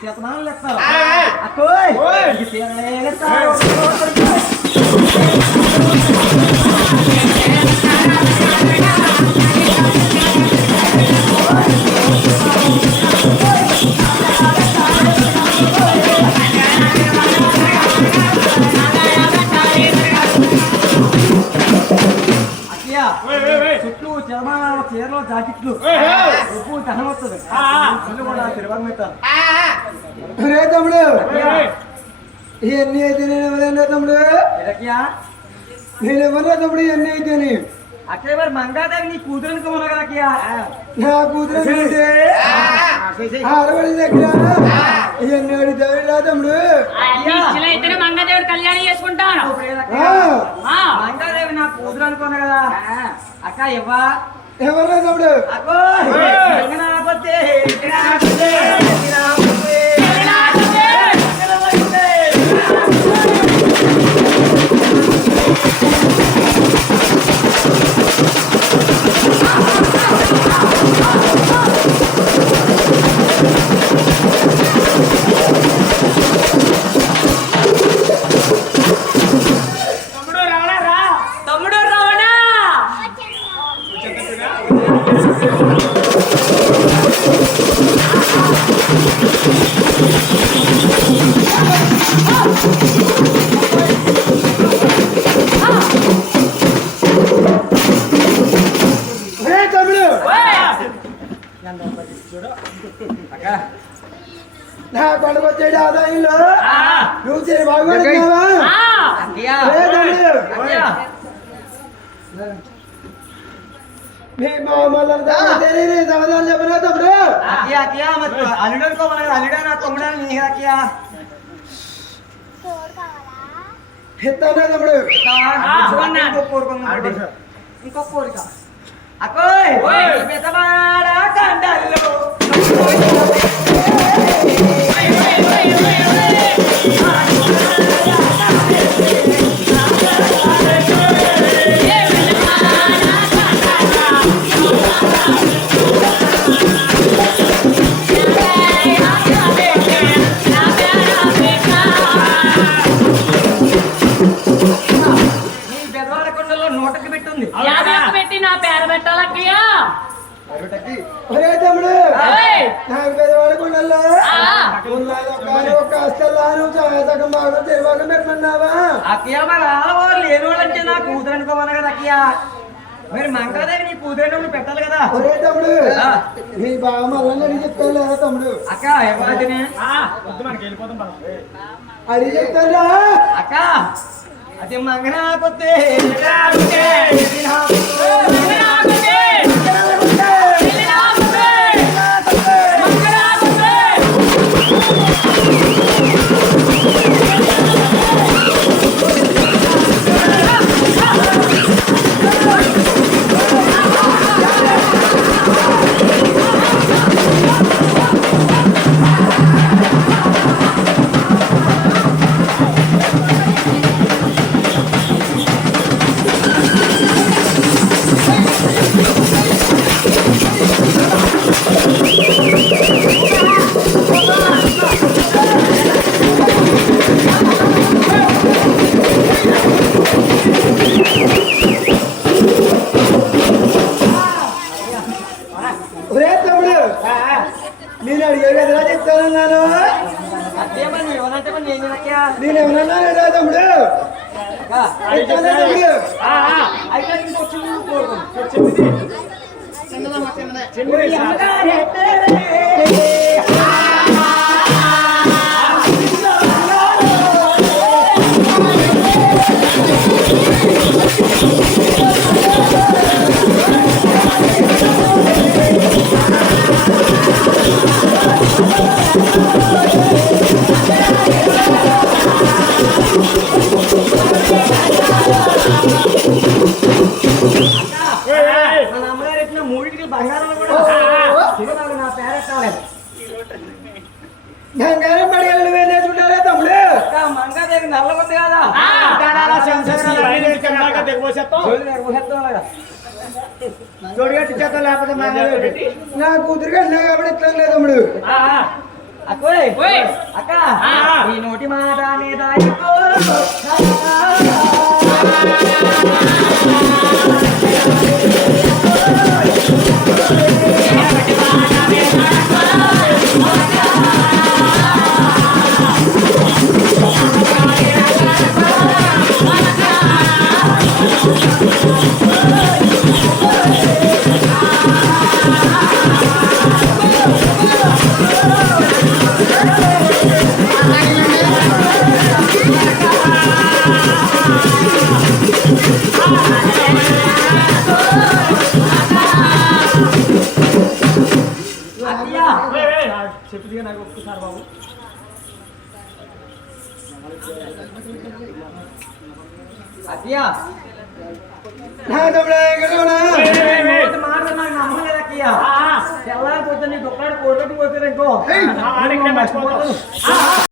చేతనాలు ఎత్తారు అక్కోయ్ చుట్టూ చీరలో జాకెట్లు ఉప్పు దహనం వస్తుంది కూడా తిరుపతి మెత్తారు తమ్ముడు ఇవన్నీ అయితే నేను ఎవరైనా తమ్ముడు నేను ఎవరైనా తమ్ముడు ఇవన్నీ అయితేనే అట్లే మరి మంగాదేవి నీ కూతురు అనుకోమన్నా కదా నా కూతురు ఆడబడి దగ్గర ఇవన్నీ అడిగితే తమ్ముడు అయితేనే మంగాదేవి కళ్యాణం చేసుకుంటాను మంగాదేవి నా కూతురు అనుకున్నా కదా అక్క ఇవ్వా ఎవరైనా తమ్ముడు అక్కో నా కొడుకు వచ్చేది ఆదాయంలో నువ్వు సరే బాగుపడుతున్నావా మీ మామూలు సమాధానం చెప్పనా తమ్ముడు అల్లుడా నా తమ్ముడా ఎత్తానా తమ్ముడు ఇంకో కోరిక అక్కోయ్ కండల్లో పెట్టి నా పేరు పెట్టాలక్కయ్యా తమ్ముడు నాకు పెద్దవాడకుండా ఒక అస్తల్లాను సగం బాగా తెలివాగం పెట్టమన్నావా అక్కయ్య మరి ఆడవాళ్ళు లేని వాళ్ళంటే నా కూతురు అనుకోమన్నా కదా అక్కయ్య మరి మంగళదేవి నీ కూతురు పెట్టాలి కదా ఒరే తమ్ముడు నీ బాగా మళ్ళీ అడిగి చెప్తాను లేదా తమ్ముడు అక్క ఎవరిని అడిగి చెప్తారా అక్క అది మంగనాకొత్తే నేను అడిగేది ఎదురా చెప్తానన్నాను నేను ఏమన్నా తమ్ముడు బంగారం పడిగలు వేసుకుంటారా తమ్ముడు మంగాదేవి నల్లగొంది కదా నా కూతురు కన్నా కాబట్టి ఇస్తాను లేదు తమ్ముడు ఓయ్ ఓయ్. అక్క ఆ. ఈ నోటి మాట మీద చెప్పి నాకు ఒక్కసారి బాబు అక్కయ్య నా తమ్ముడే ఎక్కడున్నా? నోటి మాట నాకు నమ్మకం లేదు అక్కయ్య తెల్లారి పోతే నీ దుఃఖాడు కోటి పోతుంది ఇంకో ఏయ్, మర్చిపోతాను